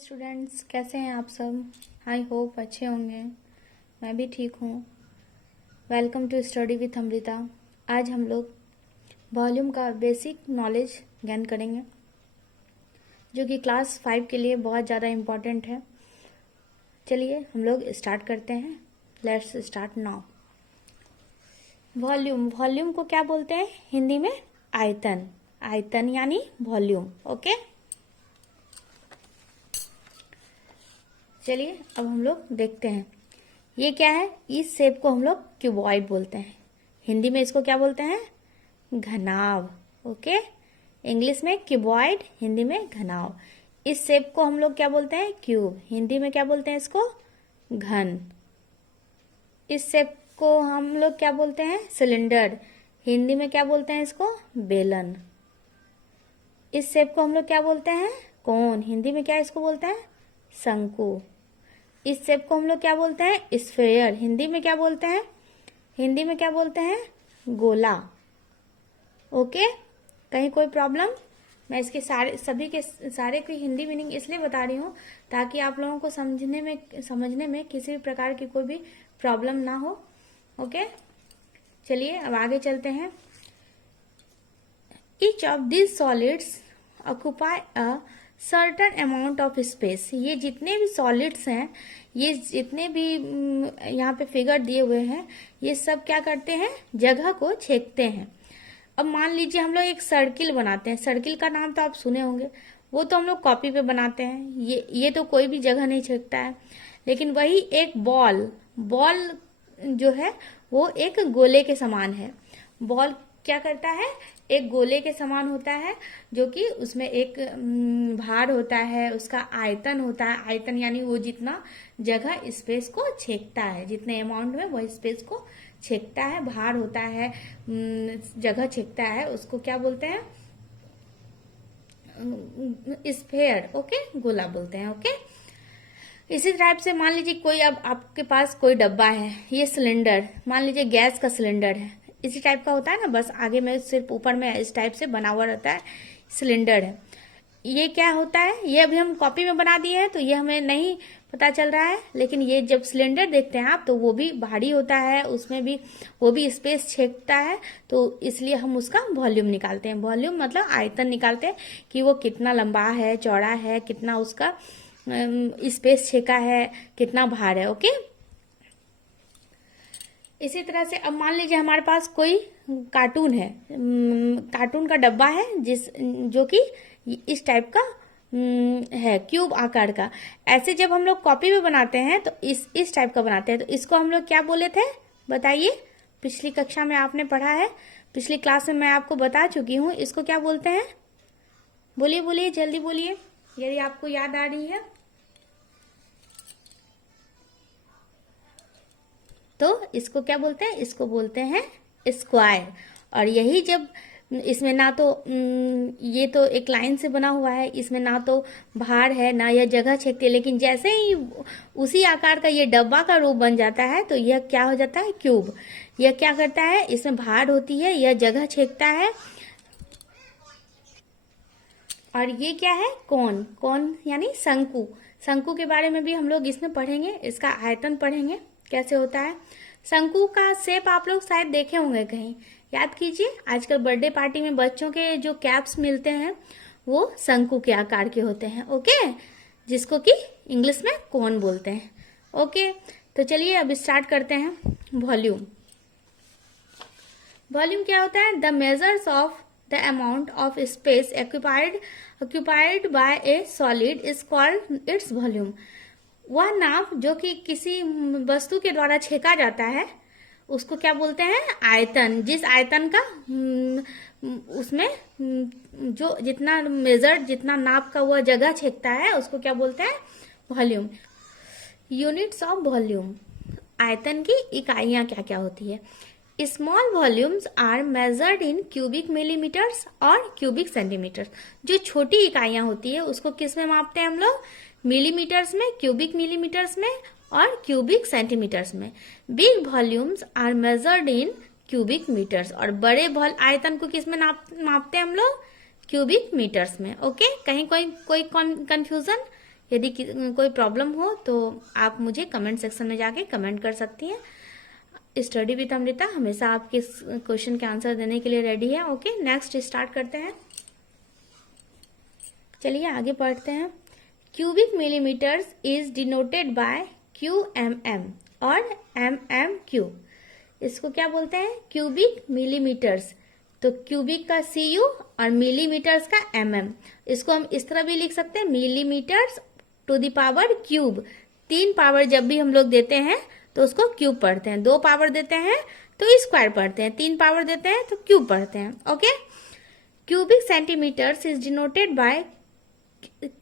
Students, कैसे हैं आप सब। आई होप अच्छे होंगे। मैं भी ठीक हूँ। Welcome to study with Amrita. आज हम लोग वॉल्यूम का बेसिक नॉलेज गेन करेंगे, जो कि क्लास 5 के लिए बहुत ज़्यादा इम्पॉर्टेंट है। चलिए हम लोग स्टार्ट करते हैं। Let's start now. वॉल्यूम को क्या बोलते हैं हिंदी में? आयतन। आयतन यानी वॉल्यूम। ओके, चलिए अब हम लोग देखते हैं ये क्या है। इस शेप को हम लोग क्यूबॉइड बोलते हैं। हिंदी में इसको क्या बोलते हैं? घनाव। ओके, इंग्लिश में क्यूबॉइड, हिंदी में घनाव। इस शेप को हम लोग क्या बोलते हैं? क्यूब। हिंदी में क्या बोलते हैं इसको? घन। इस शेप को हम लोग क्या बोलते हैं? सिलेंडर। हिंदी में क्या बोलते हैं इसको? बेलन। इस शेप को हम लोग क्या बोलते हैं? कोन। हिंदी में क्या इसको बोलते हैं? शंकु। इस शेप को हम लोग क्या बोलते हैं? स्फेयर। हिंदी में क्या बोलते हैं? हिंदी में क्या बोलते हैं? गोला। ओके, कहीं कोई प्रॉब्लम? मैं इसके सभी के सारे की हिंदी मीनिंग इसलिए बता रही हूँ ताकि आप लोगों को समझने में किसी भी प्रकार की कोई भी प्रॉब्लम ना हो। ओके, चलिए अब आगे चलते हैं। Each of these solids occupy a certain amount of space। ये जितने भी सॉलिड्स हैं, ये जितने भी यहाँ पे फिगर दिए हुए हैं, ये सब क्या करते हैं? जगह को छेकते हैं। अब मान लीजिए हम लोग एक सर्किल बनाते हैं। सर्किल का नाम तो आप सुने होंगे। वो तो हम लोग कॉपी पे बनाते हैं। ये तो कोई भी जगह नहीं छेकता है। लेकिन वही एक बॉल जो है वो एक गोले के समान है। बॉल क्या करता है? एक गोले के समान होता है, जो कि उसमें एक भार होता है, उसका आयतन होता है। आयतन यानी वो जितना जगह स्पेस को छेकता है, जितने अमाउंट में वो स्पेस को छेकता है, भार होता है, जगह छेकता है, उसको क्या बोलते हैं? स्फेयर। ओके, गोला बोलते हैं। ओके, इसी टाइप से मान लीजिए कोई, अब आपके पास कोई डब्बा है, ये सिलेंडर, मान लीजिए गैस का सिलेंडर है। इसी टाइप का होता है ना, बस आगे में सिर्फ ऊपर में इस टाइप से बना हुआ रहता है। सिलेंडर है। ये क्या होता है? ये अभी हम कॉपी में बना दिए हैं तो ये हमें नहीं पता चल रहा है, लेकिन ये जब सिलेंडर देखते हैं आप तो वो भी भारी होता है, उसमें भी वो भी स्पेस छेकता है। तो इसलिए हम उसका वॉल्यूम निकालते हैं। वॉल्यूम मतलब आयतन निकालते हैं कि वो कितना लंबा है, चौड़ा है, कितना उसका स्पेस छेका है, कितना भार है। ओके, इसी तरह से अब मान लीजिए हमारे पास कोई कार्टून है, कार्टून का डब्बा है जो कि इस टाइप का है, क्यूब आकार का। ऐसे जब हम लोग कॉपी में बनाते हैं तो इस टाइप का बनाते हैं। तो इसको हम लोग क्या बोले थे बताइए? पिछली कक्षा में आपने पढ़ा है, पिछली क्लास में मैं आपको बता चुकी हूँ। इसको क्या बोलते हैं? बोलिए बोलिए, जल्दी बोलिए यदि आपको याद आ रही है तो। इसको क्या बोलते हैं? इसको बोलते हैं स्क्वायर। और यही जब इसमें ना तो ये तो एक लाइन से बना हुआ है, इसमें ना तो भार है ना यह जगह छेकती है, लेकिन जैसे ही उसी आकार का ये डब्बा का रूप बन जाता है तो यह क्या हो जाता है? क्यूब। यह क्या करता है? इसमें भार होती है, यह जगह छेकता है। और ये क्या है? कोन। कोन यानी शंकु। शंकु के बारे में भी हम लोग इसमें पढ़ेंगे, इसका आयतन पढ़ेंगे कैसे होता है। शंकु का शेप आप लोग शायद देखे होंगे कहीं, याद कीजिए। आजकल बर्थडे पार्टी में बच्चों के जो कैप्स मिलते हैं वो शंकु के आकार के होते हैं। ओके, जिसको कि इंग्लिश में कोन बोलते हैं। ओके, तो चलिए अब स्टार्ट करते हैं। वॉल्यूम। वॉल्यूम क्या होता है? The measures of the amount of space occupied by a solid is called its volume। वह नाप जो कि किसी वस्तु के द्वारा छेका जाता है उसको क्या बोलते हैं? आयतन। जिस आयतन का उसमें जो जितना मेजर, जितना नाप का वह जगह छेकता है उसको क्या बोलते हैं? वॉल्यूम। Units of volume. आयतन की इकाइयां क्या क्या होती है? Small volumes are measured in cubic millimetres और क्यूबिक सेंटीमीटर्स। जो छोटी इकाइयां होती है उसको किस में मापते हैं हम लोग? मिलीमीटर्स में, क्यूबिक मिलीमीटर्स में और क्यूबिक सेंटीमीटर्स में। Big volumes are measured in cubic metres. और बड़े आयतन को किस में मापते हैं हम लोग? क्यूबिक मीटर्स में। ओके, कहीं कोई कंफ्यूजन यदि कोई प्रॉब्लम हो तो आप मुझे कमेंट सेक्शन में जाके कमेंट कर सकती हैं। स्टडी विद अमृता हमेशा आपके क्वेश्चन के आंसर देने के लिए रेडी है। ओके, नेक्स्ट स्टार्ट करते हैं। चलिए आगे पढ़ते हैं। Cubic millimetres is denoted bye QMM और MMQ। इसको क्या बोलते हैं? Cubic millimetres. तो क्यूबिक का CU और मिलीमीटर्स का MM। इसको हम इस तरह भी लिख सकते हैं, millimetres to the power cube. 3 power जब भी हम लोग देते हैं तो उसको क्यूब पढ़ते हैं। 2 पावर देते हैं तो स्क्वायर पढ़ते हैं। 3 पावर देते हैं तो क्यूब पढ़ते हैं। Okay, cubic centimetres is denoted by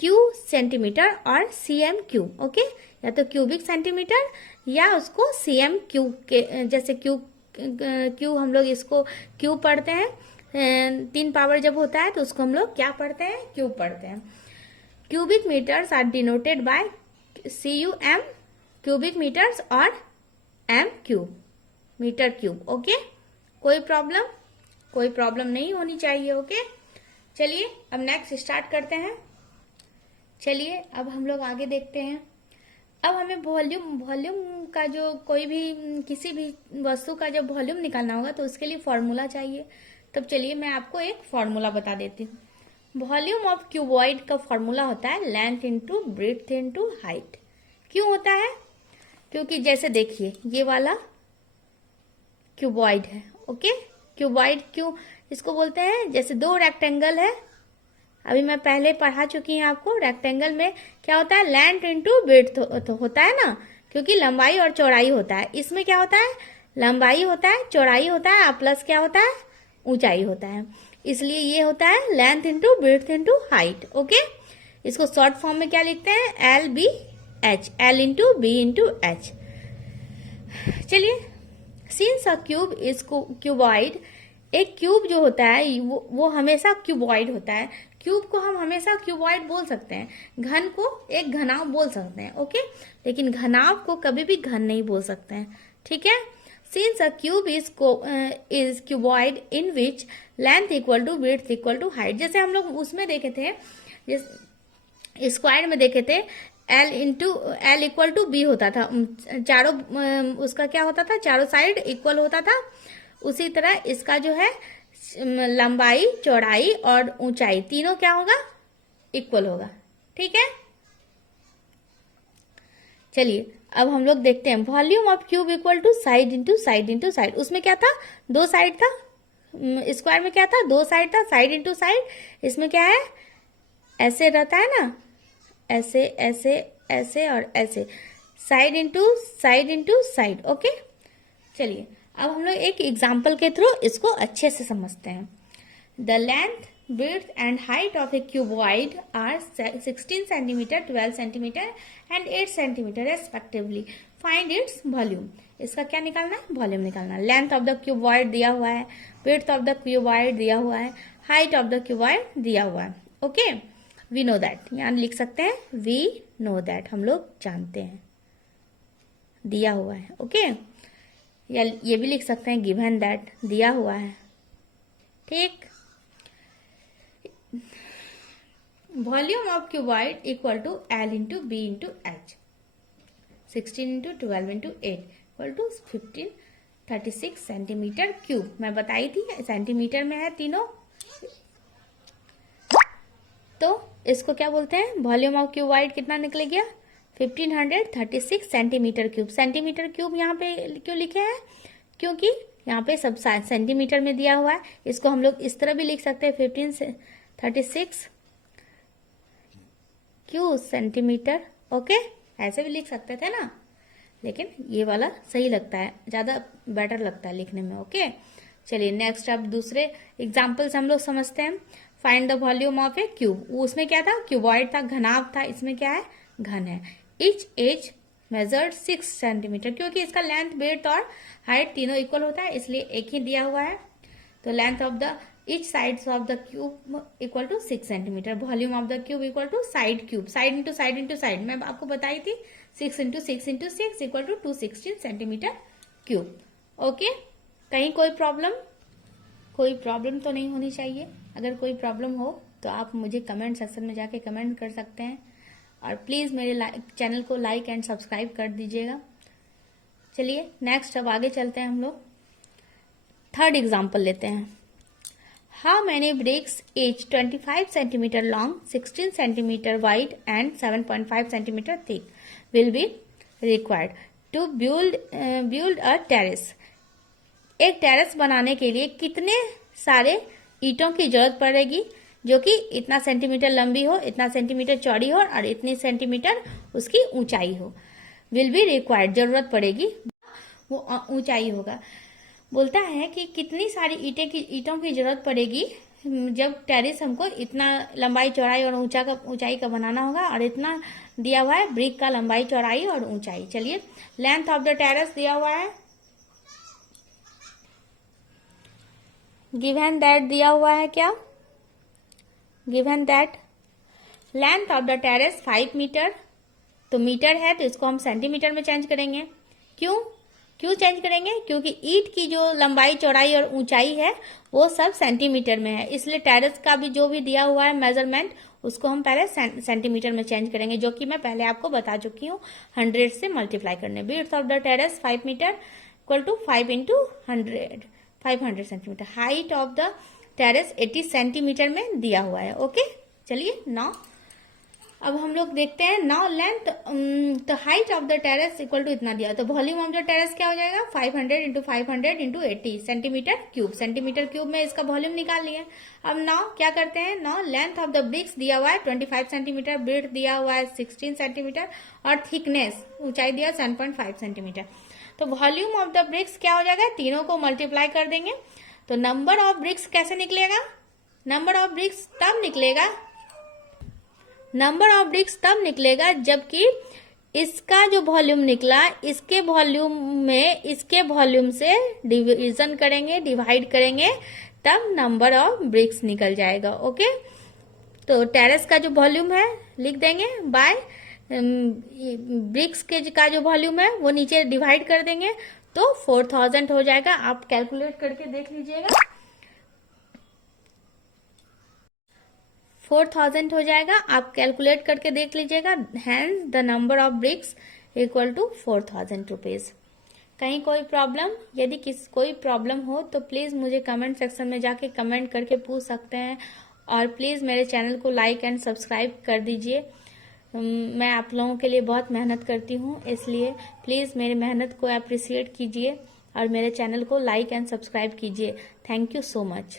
Q centimetre और CM क्यूब। ओके, या तो क्यूबिक सेंटीमीटर या उसको CM क्यूब के जैसे क्यू हम लोग इसको क्यूब पढ़ते हैं। 3 पावर जब होता है तो उसको हम लोग क्या पढ़ते हैं? क्यूब पढ़ते हैं। Cubic metres are denoted by CUM cubic metres और M cube metre cube. Okay, कोई प्रॉब्लम नहीं होनी चाहिए। ओके, चलिए अब नेक्स्ट स्टार्ट करते हैं। चलिए अब हम लोग आगे देखते हैं। अब हमें वॉल्यूम का जो कोई भी किसी भी वस्तु का जब वॉल्यूम निकालना होगा तो उसके लिए फॉर्मूला चाहिए। तब चलिए मैं आपको एक फॉर्मूला बता देती हूँ। वॉल्यूम ऑफ क्यूबॉइड का फॉर्मूला होता है length into breadth into height. क्यों होता है? क्योंकि जैसे देखिए ये वाला क्यूबॉइड है। ओके, क्यूबॉइड क्यों इसको बोलते हैं? जैसे 2 रेक्टेंगल है, अभी मैं पहले पढ़ा चुकी हूँ आपको। रेक्टेंगल में क्या होता है? लेंथ इंटू ब्रेड्थ तो होता है ना, क्योंकि लंबाई और चौड़ाई होता है। इसमें क्या होता है? लंबाई होता है, चौड़ाई होता है, प्लस क्या होता है? ऊंचाई होता है। इसलिए ये होता है length into breadth into height. Okay, इसको शॉर्ट फॉर्म में क्या लिखते हैं? LBH, L into B into H। चलिए, since a cube is cuboid, एक क्यूब जो होता है वो हमेशा क्यूबॉइड होता है। क्यूब को हम हमेशा क्यूबॉइड बोल सकते हैं, घन को एक घनाव बोल सकते हैं। ओके, लेकिन घनाव को कभी भी घन नहीं बोल सकते हैं। ठीक है, since a cube is cuboid in which length equal to breadth equal to height. जैसे हम लोग उसमें देखे थे, स्क्वायर में देखे थे, L इक्वल टू B होता था। चारों उसका क्या होता था? चारों साइड इक्वल होता था। उसी तरह इसका जो है लंबाई, चौड़ाई और ऊंचाई तीनों क्या होगा? इक्वल होगा। ठीक है, चलिए अब हम लोग देखते हैं। Volume of cube equal to side into side into side. उसमें क्या था? 2 साइड था। स्क्वायर में क्या था? 2 साइड था, साइड इंटू साइड। इसमें क्या है? ऐसे रहता है ना, ऐसे ऐसे ऐसे और ऐसे, side into side into side. Okay, चलिए अब हम लोग एक एग्जाम्पल के थ्रू इसको अच्छे से समझते हैं। The length, breadth and height of a cuboid are 16 centimetre, 12 centimetre and 8 centimetre respectively. Find its volume. इसका क्या निकालना है? वॉल्यूम निकालना है। लेंथ ऑफ द क्यूबॉइड दिया हुआ है, ब्रेड्थ ऑफ द क्यूबॉइड दिया हुआ है, हाइट ऑफ द क्यूबॉइड दिया हुआ है। ओके, वी नो दैट, यहाँ लिख सकते हैं वी नो दैट, हम लोग जानते हैं, दिया हुआ है। ओके, या ये भी लिख सकते हैं गिवन दैट, दिया हुआ है। ठीक, volume of cuboid equal to L into B into H, 16 into 12 into 8 equal to 36 centimetre cube. मैं बताई थी सेंटीमीटर में है तीनों। तो इसको क्या बोलते हैं? वॉल्यूम ऑफ क्यूबॉइड कितना निकल गया? 1536 सेंटीमीटर क्यूब। सेंटीमीटर क्यूब यहाँ पे क्यों लिखे हैं? क्योंकि यहाँ पे सब सेंटीमीटर में दिया हुआ है। इसको हम लोग इस तरह भी लिख सकते हैं 1536 क्यू सेंटीमीटर। ओके, ऐसे भी लिख सकते थे ना, लेकिन ये वाला सही लगता है, ज्यादा बेटर लगता है लिखने में। ओके, चलिए नेक्स्ट अब दूसरे एग्जाम्पल्स हम लोग समझते हैं। Find the volume of A cube. उसमें क्या था? क्यूबॉइड था, घनाव था। इसमें क्या है? घन है। इच एज मेजर्ड 6 सेंटीमीटर, क्योंकि इसका लेंथ, ब्रेड्थ और हाइट तीनों इक्वल होता है, इसलिए एक ही दिया हुआ है। तो length of the each sides of the cube equal to 6 centimetre. Volume of the cube equal to side cube, side into side into side, मैं आपको बताई थी 6 into 6 into 6 equal to 216 centimetre cube. Okay, कहीं कोई problem तो नहीं होनी चाहिए। अगर कोई प्रॉब्लम हो तो आप मुझे कमेंट सेक्शन में जाके कमेंट कर सकते हैं। और प्लीज़ मेरे चैनल को लाइक एंड सब्सक्राइब कर दीजिएगा। चलिए नेक्स्ट अब आगे चलते हैं हम लोग। थर्ड एग्जाम्पल लेते हैं। How many bricks each 25 centimetre long, 16 centimetre wide and 7.5 centimetre thick will be required to build a terrace. एक टेरेस बनाने के लिए कितने सारे ईंटों की जरूरत पड़ेगी जो कि इतना सेंटीमीटर लंबी हो, इतना सेंटीमीटर चौड़ी हो और इतनी सेंटीमीटर उसकी ऊंचाई हो। विल बी रिक्वायर्ड जरूरत पड़ेगी, वो ऊंचाई होगा। बोलता है कि कितनी सारी ईंटों की जरूरत पड़ेगी जब टेरेस हमको इतना लंबाई चौड़ाई और ऊंचाई का बनाना होगा, और इतना दिया हुआ है ब्रिक का लंबाई चौड़ाई और ऊंचाई। चलिए लेंथ ऑफ द टेरेस दिया हुआ है, गिवन दैट दिया हुआ है, क्या given that length of the terrace 5 metre. तो मीटर है तो इसको हम सेंटीमीटर में चेंज करेंगे। क्यों चेंज करेंगे? क्योंकि ईंट की जो लंबाई चौड़ाई और ऊंचाई है वो सब सेंटीमीटर में है, इसलिए टेरेस का भी जो भी दिया हुआ है मेजरमेंट उसको हम पहले सेंटीमीटर में चेंज करेंगे, जो कि मैं पहले आपको बता चुकी हूँ 100 से मल्टीप्लाई करने। Width of the terrace 5 metre equal to 5 into 100, 500 centimetre. Height of the terrace 80 centimetre में दिया हुआ है। ओके चलिए नाउ अब हम लोग देखते हैं नाउ लेंथ। तो height of the terrace equal to इतना दिया, तो वॉल्यूम ऑफ द टेरेस क्या हो जाएगा 500 into 500 into 80 centimetre cube. Centimetre cube में इसका वॉल्यूम निकाल लिया। अब नाउ क्या करते हैं, now length of the bricks दिया हुआ है 25 सेंटीमीटर, ब्रेथ दिया हुआ है 16 सेंटीमीटर और थिकनेस ऊंचाई दिया 7.5 सेंटीमीटर। तो वॉल्यूम ऑफ द ब्रिक्स क्या हो जाएगा, तीनों को मल्टीप्लाई कर देंगे तो नंबर ऑफ ब्रिक्स कैसे निकलेगा, नंबर ऑफ ब्रिक्स तब निकलेगा जबकि इसका जो वॉल्यूम निकला इसके वॉल्यूम से डिवीजन करेंगे, डिवाइड करेंगे, तब नंबर ऑफ ब्रिक्स निकल जाएगा। ओके तो टेरेस का जो वॉल्यूम है लिख देंगे बाय ब्रिक्स के का जो वॉल्यूम है वो नीचे डिवाइड कर देंगे तो 4000 हो जाएगा। आप कैलकुलेट करके देख लीजिएगा, 4000 हो जाएगा। आप कैलकुलेट करके देख लीजिएगा। Hence the number of bricks equal to 4000 rupees. कहीं कोई प्रॉब्लम, यदि कोई प्रॉब्लम हो तो प्लीज मुझे कमेंट सेक्शन में जाके कमेंट करके पूछ सकते हैं, और प्लीज मेरे चैनल को लाइक एंड सब्सक्राइब कर दीजिए। मैं आप लोगों के लिए बहुत मेहनत करती हूँ, इसलिए प्लीज मेरी मेहनत को अप्रिशिएट कीजिए और मेरे चैनल को लाइक एंड सब्सक्राइब कीजिए। Thank you so much.